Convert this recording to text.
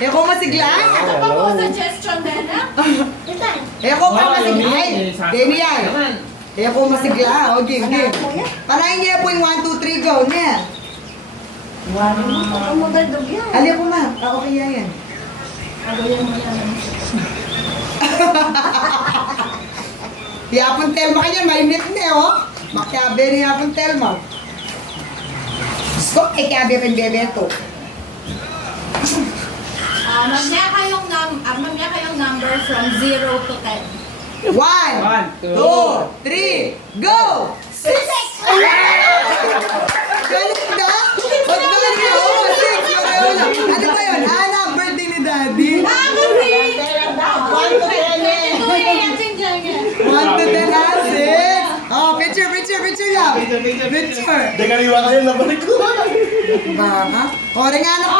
Eko masigla. Ano pa po suggestion din, ha? Eko pa masigla. Deni yan. Eko masigla. O, game, game. Panahin niya po yung 1, 2, 3, go. Niya. Ang magandog yan. Ali ako ma. Okay yan. Agayan mo yan. Yapon Telma ka niya. Mainit na oh. Makyabe ni Yapon Telma. Gusto, ikabe rin bebeto. Mamaya kayong number from 0 to 10. 1, 2, 3, go! 6! Galit na? Ba't galit na? Oo, 6. Ano ba yun? Anak, birthday ni Daddy. Kasi! 1 to 10 Ito yung engineer niya. 1 to 10 na, 6. Oh, picture lang. Picture. Hindi ka liwa kayo, nabalik ko. Baka? O, ringanap